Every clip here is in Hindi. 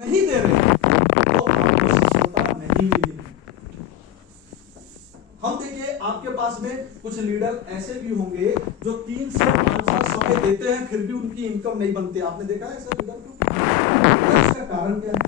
नहीं दे रहे तो आपको सफलता नहीं मिलेगी। हम देखिए आपके पास में कुछ लीडर ऐसे भी होंगे जो 3 से 5 साल समय देते हैं फिर भी उनकी इनकम नहीं बनती। आपने देखा है ऐसा लीडर को? इसका कारण क्या है?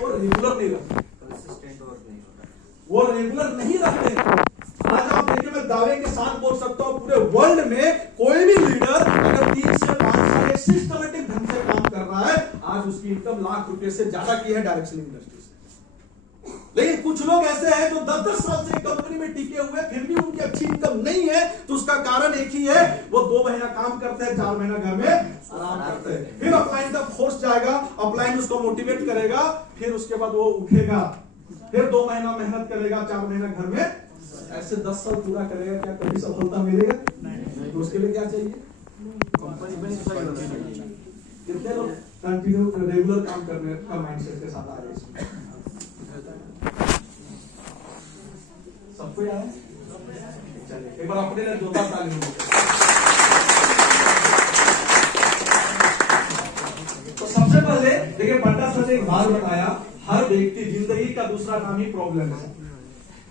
वो रेगुलर नहीं रखते, कंसिस्टेंट वर्क नहीं होता, वो रेगुलर नहीं रखते। आज आप देखिए, मैं दावे के साथ बोल सकता हूं पूरे वर्ल्ड में कोई भी लीडर अगर 3 से 5 साल एक सिस्टमेटिक ढंग से काम कर रहा है, आज उसकी इनकम लाख रुपए से ज्यादा की है डायरेक्ट सेलिंग इंडस्ट्री से। लेकिन कुछ लोग ऐसे हैं जो 10-10 साल से कंपनी में टिके हुए फिर भी उनकी अच्छी इनकम नहीं है, तो उसका कारण एक ही है, वो 2 महीना काम करते हैं, 4 महीना घर में आराम करते हैं। फिर अपलाइन का फोर्स जाएगा, अपलाइन उसको मोटिवेट करेगा, फिर उसके बाद वो उठेगा, फिर 2 महीना मेहनत करेगा, 4 महीना घर में, ऐसे 10 साल पूरा करेगा, क्या कभी सफलता मिलेगा? नहीं। तो उसके लिए क्या चाहिए? कंपनी में कितने लोग कंटिन्यू रेगुलर काम करने का माइंडसेट के साथ आ रहे हैं? सबको याद है? चलिए एक बार अपने लिए जोरदार ताली हो। तो सबसे पहले देखिए, पंडित सर ने एक बात बताया, हर व्यक्ति जिंदगी का दूसरा नाम ही प्रॉब्लम है।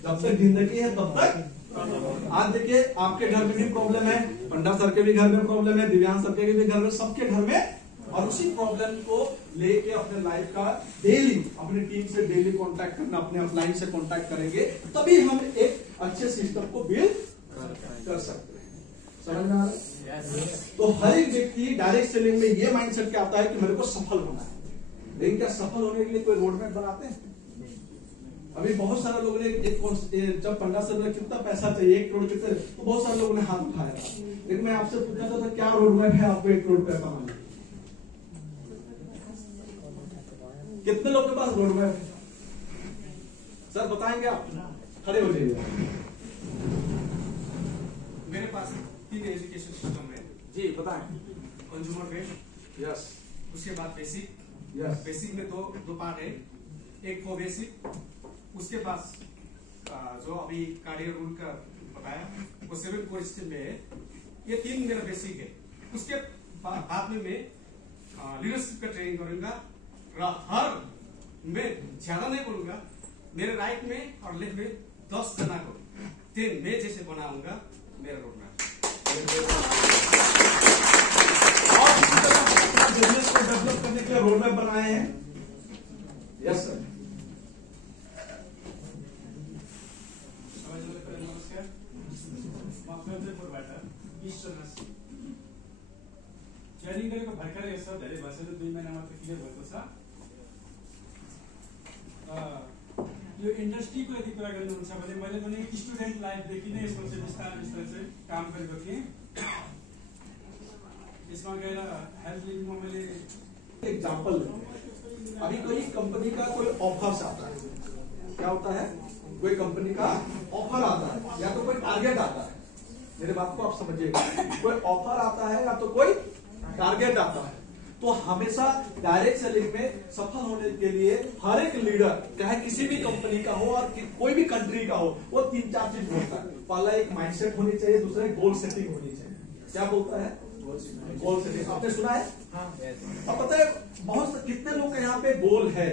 जब तक जिंदगी है तब तक। आज देखिए आपके घर में भी प्रॉब्लम है, पंडा सर के भी घर में प्रॉब्लम है, दिव्यांग सर के भी घर में, सबके घर में, और उसी प्रॉब्लम को लेके अपने लाइफ का डेली अपनी टीम से डेली कांटेक्ट करना, अपने अपलाइन से कांटेक्ट करेंगे, तभी हम एक अच्छे सिस्टम को बिल्ड कर सकते हैं। समझ में आ रहा है? तो हर एक व्यक्ति डायरेक्ट सेलिंग में ये माइंडसेट क्या आता है कि मेरे को सफल होना है, लेकिन क्या सफल होने के लिए कोई रोड मैप बनाते हैं? अभी बहुत सारे लोगों ने एक जब पंडा सर ने कितना पैसा चाहिए, 1 करोड़ कितने, तो बहुत सारे लोगों ने हाथ उठाया था। लेकिन मैं आपसे पूछना था क्या रोड मैप है आपको 1 करोड़ रुपया कमाने? कितने लोगों के पास रोड मैप है? सर बताएंगे आप? खड़े हो जाइए। मेरे पास 3 एजुकेशन सिस्टम है जी, बताएं। कंज्यूमर बेस्ड, यस, उसके बाद बेसिक, यस, बेसिक में दो पार्ट है, एक को बेसिक, उसके पास जो अभी कार्डियो रूल का बताया वो 7 कोर सिस्टम में है। ये 3 मेरा बेसिक है। उसके बाद में मैं लीडरशिप का ट्रेनिंग करूंगा, हर मैं ज्यादा नहीं बोलूंगा, मेरे राइट में और लेफ्ट में 10 जना को 10 मैं जैसे बनाऊंगा मेरा रोड मैप। बिजनेस को डेवलप करने के लिए रोड मैप बनाए हैं। Yes sir. ट्रेनिङ गरेको भर्खरै यसो धेरै वर्ष 2 महिना मात्र क्लियर भएको छ। यो इन्डस्ट्रीको यदि कुरा गर्नुहुन्छ भने मैले पनि स्टुडेन्ट लाइफदेखि नै यसमा चाहिँ बिस्तारै बिस्तारै चाहिँ काम गरेको थिएँ। यसमा गएर हेल्थ लिङ्कमा मैले एग्जाम्पल, अभी कोई कंपनी का कोई ऑफर्स आता है, क्या होता है? कोई कंपनी का ऑफर आता है या तो कोई टारगेट आता है। मेरे बात को आप समझिएगा, कोई ऑफर आता है या तो कोई टारगेट आता है। तो हमेशा डायरेक्ट सेलिंग में सफल होने के लिए हर एक लीडर, चाहे किसी भी कंपनी का हो और कोई भी कंट्री का हो, वो 3-4 चीज बोलता है। पहला एक माइंडसेट होनी चाहिए, दूसरा एक गोल सेटिंग होनी चाहिए। क्या बोलता है? Goal setting. आपने सुना है? हाँ। अब पता है बहुत कितने लोग का यहाँ पे गोल है?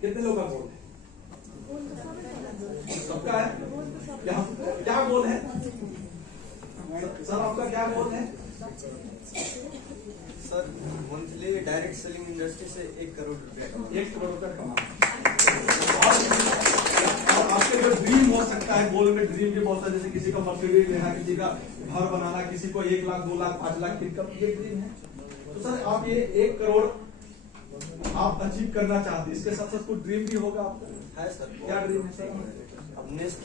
कितने लोग का गोल है? सबका है। क्या गोल है सर? आपका क्या गोल है sir? Monthly direct selling industry से 1 करोड़ रुपया कमाना। 1 करोड़ रुपया कमाना। और आपके जो ड्रीम हो सकता है, गोल में ड्रीम भी बहुत है, जैसे किसी को मर्सिडीज लेना, किसी का घर बनाना, किसी को 1 लाख 2 लाख 5 लाख की इनकम, ये ड्रीम है। तो सर आप ये 1 करोड़ आप अचीव करना चाहते हैं, इसके साथ साथ कुछ ड्रीम भी होगा आपका? है सर। क्या ड्रीम है सर? अब नेक्स्ट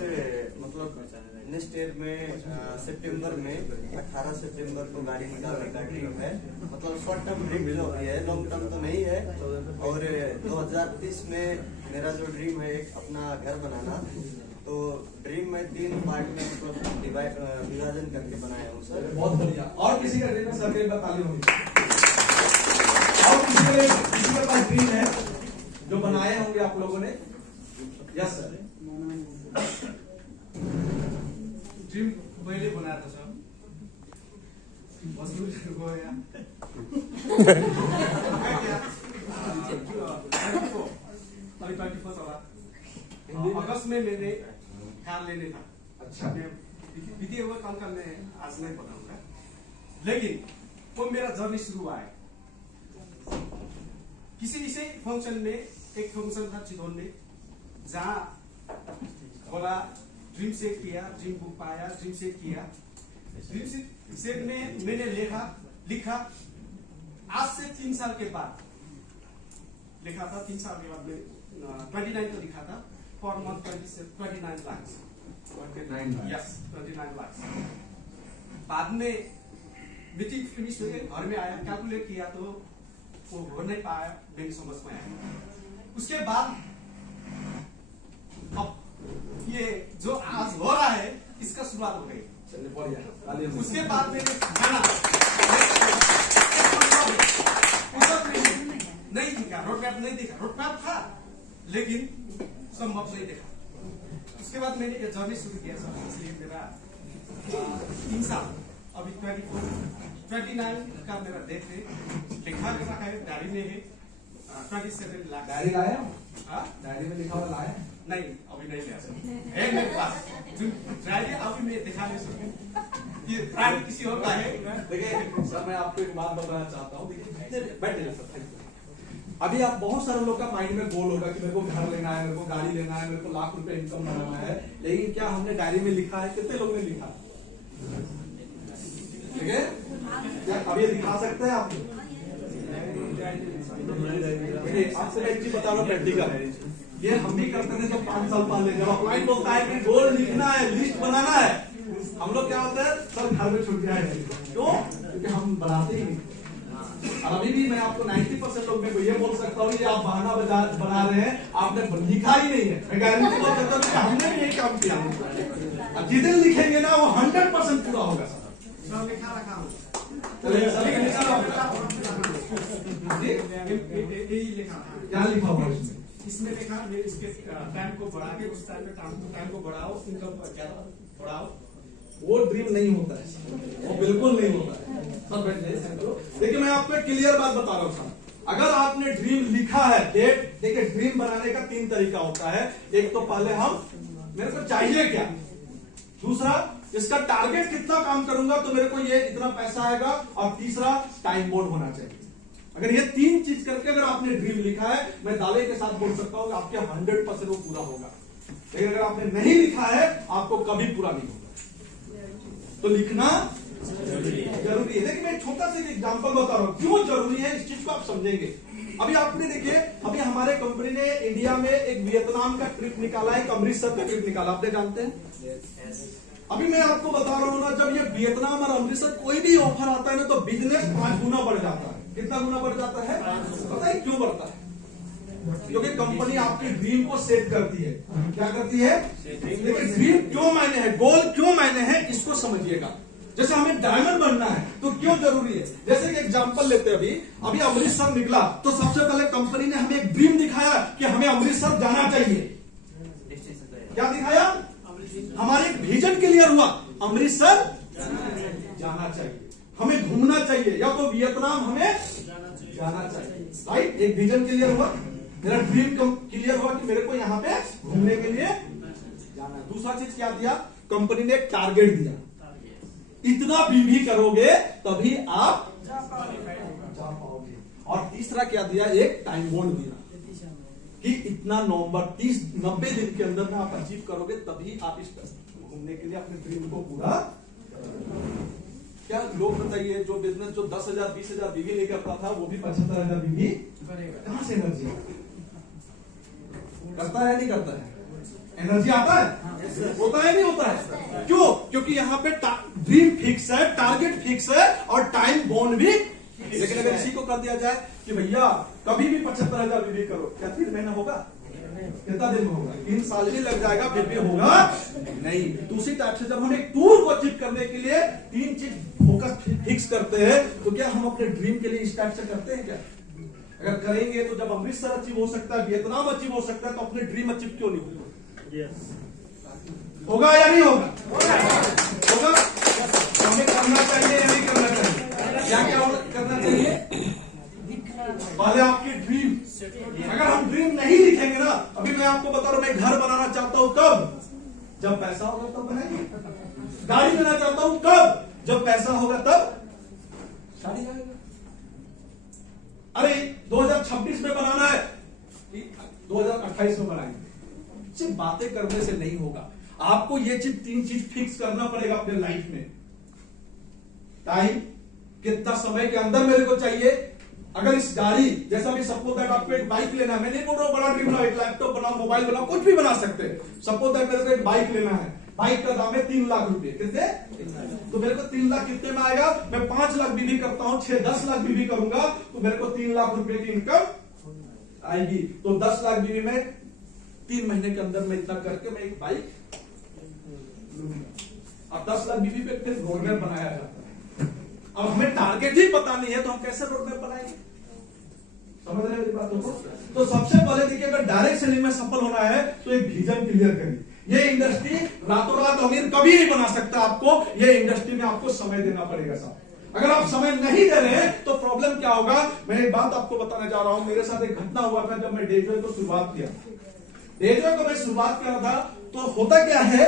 ईयर में सितंबर में 18 सितंबर को गाड़ी निकालने का ड्रीम है। मतलब शॉर्ट टर्म ड्रीम जो है, लॉन्ग टर्म तो नहीं है। और 2030 में मेरा जो ड्रीम है एक अपना घर बनाना। तो ड्रीम में 3 पार्ट में मतलब विभाजन करके बनाया हूँ सर। बहुत बढ़िया। और किसी का ड्रीम है सर? के ताली होगी। और किसी का पास ड्रीम है जो बनाए होंगे आप लोगों ने? Yes sir. ड्रीम मैले बनाएको छ, मजदुर गयो अभी 24 चला। अगस्त में मैंने कार लेने था। अच्छा। विधि हुआ काम का मैं आज नहीं बताऊंगा, लेकिन वो मेरा जर्नी शुरू हुआ है। किसी इसे फंक्शन में, एक फंक्शन था चितौन में, जहाँ बोला ड्रीम सेट किया, ड्रीम बुक पाया, ड्रीम सेट किया। ड्रीम सेट में मैंने लिखा आज से 3 साल के बाद लिखा था। 3 साल के बाद में 29 को लिखा था। Per month 29 lakh. 29 लाख। बाद में मीटिंग फिनिश हो गई, घर में आया, कैलकुलेट किया तो वो हो नहीं पाया, मेरी समझ में आया। उसके बाद अब ये जो आज हो रहा है इसका शुरुआत हो गई। उसके बाद मैंने गाना नहीं दिखा, रोडमैप नहीं दिखा। रोडमैप था लेकिन संभव नहीं देखा। उसके बाद मैंने ये जर्नी शुरू किया सर। इसलिए मेरा 3 साल, अभी 29 का मेरा डेट है, लिखा के रखा है, डायरी में है। 27 लाख। डायरी लाया? हाँ, डायरी में लिखा हुआ लाया? नहीं, अभी नहीं लिया सर। है मेरे पास डायरी, अभी मैं दिखा नहीं सकूँ। ये प्राइवेट किसी और का है। देखिए सर, मैं आपको एक बात बताना चाहता हूँ। बैठे सर। अभी आप बहुत सारे लोग का माइंड में गोल होगा कि मेरे को घर लेना है, मेरे को गाड़ी लेना है, मेरे को लाख रुपए इनकम बनाना है, लेकिन क्या हमने डायरी में लिखा है? कितने लोग ने लिखा? ठीक है, क्या अभी दिखा सकते हैं आप? आपसे मैं एक चीज बता रहा हूँ प्रैक्टिकल। ये हम भी करते थे जब 5 साल पहले, जब क्लाइंट बोलता है कि गोल लिखना है, लिस्ट बनाना है, हम लोग क्या होता है सर घर में छुट्टी आएगी। क्यों? क्योंकि हम बनाते ही नहीं। और अभी भी मैं आपको 90% लोग में ये बोल सकता हूँ कि आप बहाना बना रहे हैं, आपने लिखा ही नहीं है। मैं गारंटी बोल सकता हूँ कि हमने भी यही काम किया। अब जिस दिन लिखेंगे ना वो 100% पूरा होगा सर। लिखा रखा हूँ। क्या लिखा हुआ इसमें? इसमें लिखा इसके टाइम को बढ़ा के उस टाइम में टाइम को बढ़ाओ, इनकम ज्यादा बढ़ाओ। वो ड्रीम नहीं होता है, वो बिल्कुल नहीं होता है। सब बैठ जाइए। देखिए मैं आपको एक क्लियर बात बता रहा हूँ। अगर आपने ड्रीम लिखा है, देखिए ड्रीम बनाने का 3 तरीका होता है। एक तो पहले मेरे को चाहिए क्या, दूसरा इसका टारगेट कितना काम करूंगा तो मेरे को ये इतना पैसा आएगा, और तीसरा टाइम बोर्ड होना चाहिए। अगर ये 3 चीज करके अगर आपने ड्रीम लिखा है, मैं दावे के साथ बोल सकता हूँ कि आपके 100% वो पूरा होगा। लेकिन अगर आपने नहीं लिखा है, आपको कभी पूरा नहीं होगा। तो लिखना जरूरी है। देखिए मैं छोटा सा एग्जांपल बता रहा हूँ क्यों जरूरी है, इस चीज को आप समझेंगे। अभी आपने देखिए, अभी हमारे कंपनी ने इंडिया में एक वियतनाम का ट्रिप निकाला, एक अमृतसर का ट्रिप निकाला, आपने जानते हैं। अभी मैं आपको बता रहा हूँ ना, जब ये वियतनाम और अमृतसर कोई भी ऑफर आता है ना, तो बिजनेस 5 गुना बढ़ जाता है। कितना गुना बढ़ जाता है? पता है क्यों बढ़ता है? क्योंकि कंपनी आपकी ड्रीम को सेट करती है। क्या करती है? देखिए ड्रीम क्यों मायने है, गोल क्यों मायने है, इसको समझिएगा। जैसे हमें डायमंड बनना है तो क्यों जरूरी है। जैसे कि एग्जांपल लेते हैं, अभी अमृतसर निकला तो सबसे पहले कंपनी ने हमें एक ड्रीम दिखाया कि हमें अमृतसर जाना चाहिए। क्या दिखाया? हमारे एक विजन क्लियर हुआ, अमृतसर जाना चाहिए, हमें घूमना चाहिए, या तो वियतनाम हमें जाना चाहिए। राइट, एक विजन क्लियर हुआ, मेरा ड्रीम क्लियर हुआ कि मेरे को यहाँ पे घूमने के लिए जाना है। दूसरा चीज क्या दिया कंपनी ने? एक टारगेट दिया, इतना बीबी करोगे तभी आप जा पाओगे। और तीसरा क्या दिया? एक टाइम बोर्ड दिया कि इतना नवंबर 90 दिन के अंदर में आप अचीव करोगे तभी आप इस घूमने के लिए अपने ड्रीम को पूरा करोगे। क्या लोग बताइए, जो बिजनेस जो 10,000 20,000 बीवी नहीं करता था, वो भी 75,000 बीवी कहां से एनर्जी करता है? नहीं करता है? एनर्जी आता है? होता है नहीं होता है? क्यों? क्योंकि यहाँ पे ड्रीम फिक्स है, टारगेट फिक्स है, और टाइम बाउंड भी। लेकिन अगर इसी को कर दिया जाए कि भैया कभी भी 75,000 बीवी करो, क्या 3 महीना होगा? कितना दिन में होगा? 3 साल भी लग जाएगा, फिर भी होगा नहीं। दूसरी टाइप से जब हम एक टूर को अचीव करने के लिए 3 चीज फोकस फिक्स करते हैं, तो क्या हम अपने ड्रीम के लिए इस टाइप से करते हैं क्या? अगर करेंगे तो जब अमृतसर अचीव हो सकता है, वियतनाम अचीव हो सकता है, तो अपने ड्रीम अचीव क्यों नहीं होगा? होगा या नहीं होगा? होगा। हमें करना चाहिए या नहीं करना चाहिए? क्या क्या करना चाहिए? पहले आपकी ड्रीम, अगर हम ड्रीम नहीं लिखेंगे ना, अभी मैं आपको बता रहा हूं, मैं घर बनाना चाहता हूं, कब? जब पैसा होगा तब बनाएंगे। गाड़ी लेना चाहता हूं, कब? जब पैसा होगा तब गाड़ी आएगा। अरे 2026 में बनाना है, 2028 में बनाएंगे। सिर्फ बातें करने से नहीं होगा, आपको ये तीन चीज फिक्स करना पड़ेगा अपने लाइफ में। टाइम, कितना समय के अंदर मेरे को चाहिए। अगर इस गाड़ी जैसा भी, सपोज दैट आपको एक बाइक लेना है, मैं नहीं बोल रहा हूं बड़ा ड्रीम बनाओ, एक लैपटॉप बनाओ, मोबाइल बनाओ, कुछ भी बना सकते हैं। सपोज दैट मेरे को एक बाइक लेना है, बाइक का दाम है 3 लाख रुपए। कितने? तो मेरे को 3 लाख कितने में आएगा? मैं 5 लाख भी करता हूं, 6-10 लाख भी करूंगा, तो मेरे को 3 लाख रुपए की इनकम आएगी। तो 10 लाख बीवी में 3 महीने के अंदर मैं इतना करके मैं एक बाइक लूंगा। अब 10 लाख बीवी पे फिर रोड मैप बनाया जाता है। अब हमें टारगेट ही पता नहीं है, तो हम कैसे रोड मैप बनाएंगे? समझ रहे मेरी बातों को? तो सबसे पहले देखिए, अगर डायरेक्ट सेलिंग में सफल होना है तो एक विजन क्लियर करिए। ये इंडस्ट्री रातों रात अमीर कभी नहीं बना सकता आपको, ये इंडस्ट्री में आपको समय देना पड़ेगा साहब। अगर आप समय नहीं दे रहे हैं तो प्रॉब्लम क्या होगा? मैं एक बात आपको बताने जा रहा हूं, मेरे साथ एक घटना हुआ था जब मैं डेजवे को शुरुआत किया। डेजवे को मैं शुरुआत कर रहा था, तो होता क्या है,